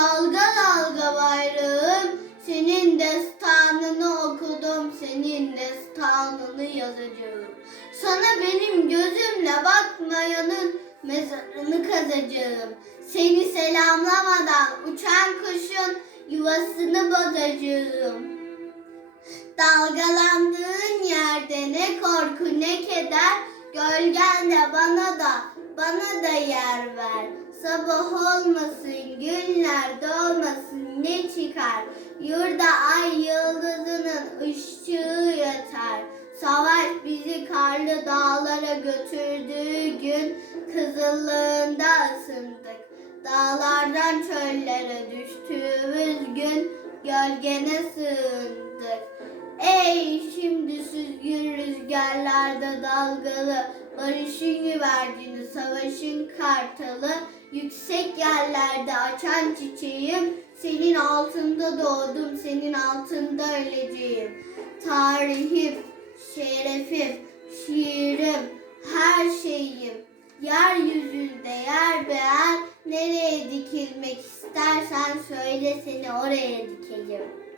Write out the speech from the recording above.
dalga dalga bayrağım. Senin destanını okudum, senin destanını yazacağım. Sana benim gözümle bakmayanın mezarını kazacağım. Seni selamlamadan uçan kuşun yuvasını bozacağım. Dalgalandığın yerde ne korku ne keder, gölgen de bana da, bana da yer ver. Sabah olmasın, günler dolmasın ne çıkar, yurda ay yıldızının ışığı yeter. Savaş bizi karlı dağlara götürdüğü gün, kızıllığında ısındık. Dağlardan çöllere düştüğümüz gün, gölgene sığındık. Rüzgarlarda dalgalı, barışın güvercini, savaşın kartalı, yüksek yerlerde açan çiçeğim, senin altında doğdum, senin altında öleceğim. Tarihim, şerefim, şiirim, her şeyim, yeryüzünde yer beğen, nereye dikilmek istersen söyle seni oraya dikelim.